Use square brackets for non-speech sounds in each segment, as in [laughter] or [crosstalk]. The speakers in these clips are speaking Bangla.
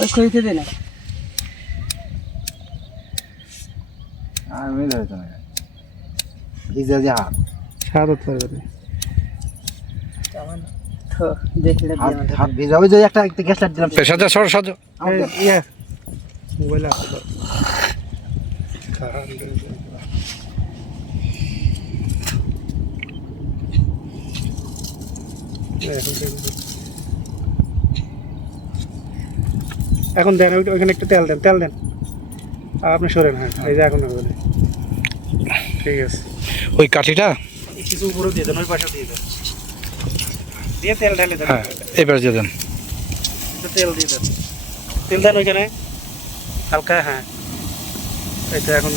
ওই কইতে দে না। আমি ধরতে না। ভিজা যে হাত। স্বাদ হতে তো দেখলে হাত হাত ভিজা ওই যে একটা গ্যাস লাইট দিলাম। সাজা সর সাজা ইয়ে। মোবাইল আছে তো এখন দেন ওই- ওইখানে একটু তেল দেন তেল দেন। আর আপনি সরেন হ্যাঁ এই যে এখন হবে। ঠিক আছে। ওই কাঠিটা? কিছু উপরে দিয়ে দেন ওই পাশে দিয়ে দেন। দিয়ে তেল ঢালে দেন। হ্যাঁ এবার দিয়ে দেন। একটু তেল দিয়ে দেন। তেল দেন ওইখানে? হালকা হ্যাঁ। এই তো এখন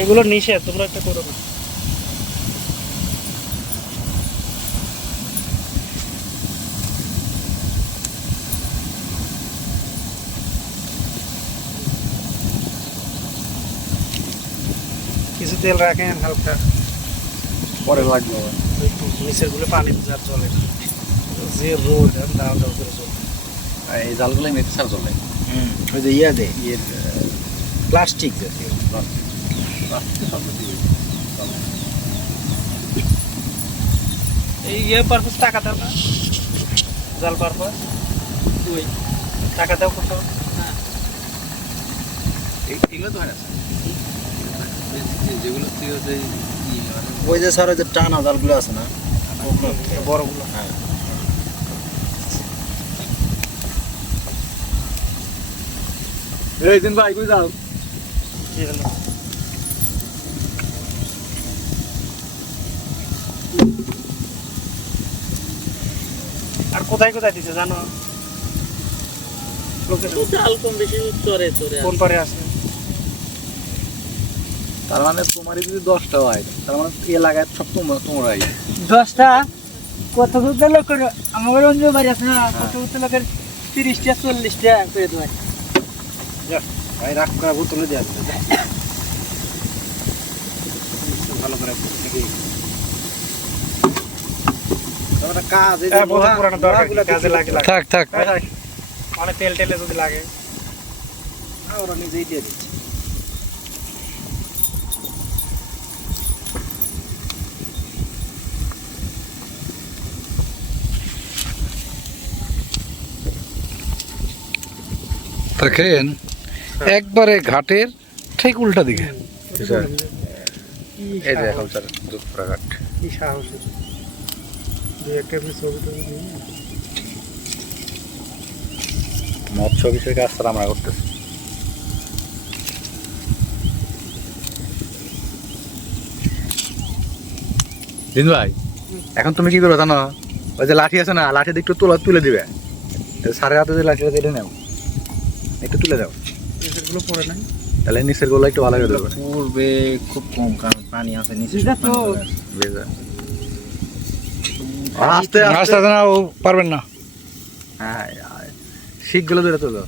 এগুলো নিষেধ তোমরা একটা করো না কিছু তেল রাখেন হালকা। পরে লাগবে ওই নিচেরগুলো পানি আর চলে না। যে রোদ দাও দাও করে চলে। এই জালগুলো মেথি সার চলে। হুম ওই যে ইয়া দে ইয়ে প্লাস্টিক জাতীয়। এই ইয়ে পারপাস টাকা দাও না। জাল পারপাস তুই টাকা দাও কত? এগুলো তো হয় না যেগুলো ওই যে স্যার ওই যে টানা জালগুলো আছে না? বড়গুলো হ্যাঁ। এই দিন ভাই কই যাও দিয়ে দিলাম। আর কোথায় কোথায় দিছে জানো? কম বেশি চরে চরে কোন পারে আছে? তার মানে তোমারই যদি দশটা হয় তার মানে এলাকায় সব তোমরা তোমরাই। দশটা? কত কত লোকের আমার অন্য বাড়ি আছে না কত কত লোকের তিরিশটা চল্লিশটা করে দেয় ভাই রাখ করা বোতলে দেওয়া [coughs] ভালো করে থাক থাক। অনেক তেল টেলে যদি লাগে। হ্যাঁ, ওরা নিজেই দিয়ে দিচ্ছে। দেখেন একবারে ঘাটের ঠিক উল্টা দিকে। এই যে এখন স্যার দুধ ঘাট। কি সাহস এটা। দুই একটা এমনি ছবি টবি নিয়ে মৎস্য বিষয়ে কাজটা আমরা করতেছি। দিন ভাই এখন তুমি কি করবে জানো? ওই যে লাঠি আছে না লাঠি একটু তোলা তুলে দিবে। তো সারের হাতে যে লাঠিটা দিলে নাও একটু তুলে দাও। এগুলো পড়ে নাই। তাহলে নিচেরগুলো একটু ভালো করে দেবে পূর্বে খুব কম কারণ পানি আছে নিচে ভেজা। আস্তে আস্তে না ও পারবেন না। হ্যাঁ শিখগুলো ধরে তোলো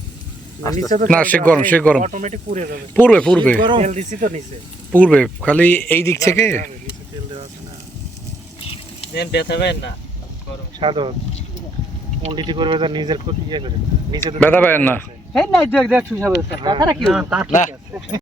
না, সে গরম, সে গরম। অটোমেটিক পুড়ে যাবে। পূর্বে পূর্বে তেল দিছি তো নিচে। পূর্বে খালি এই দিক থেকে। ব্যথা হলো? না।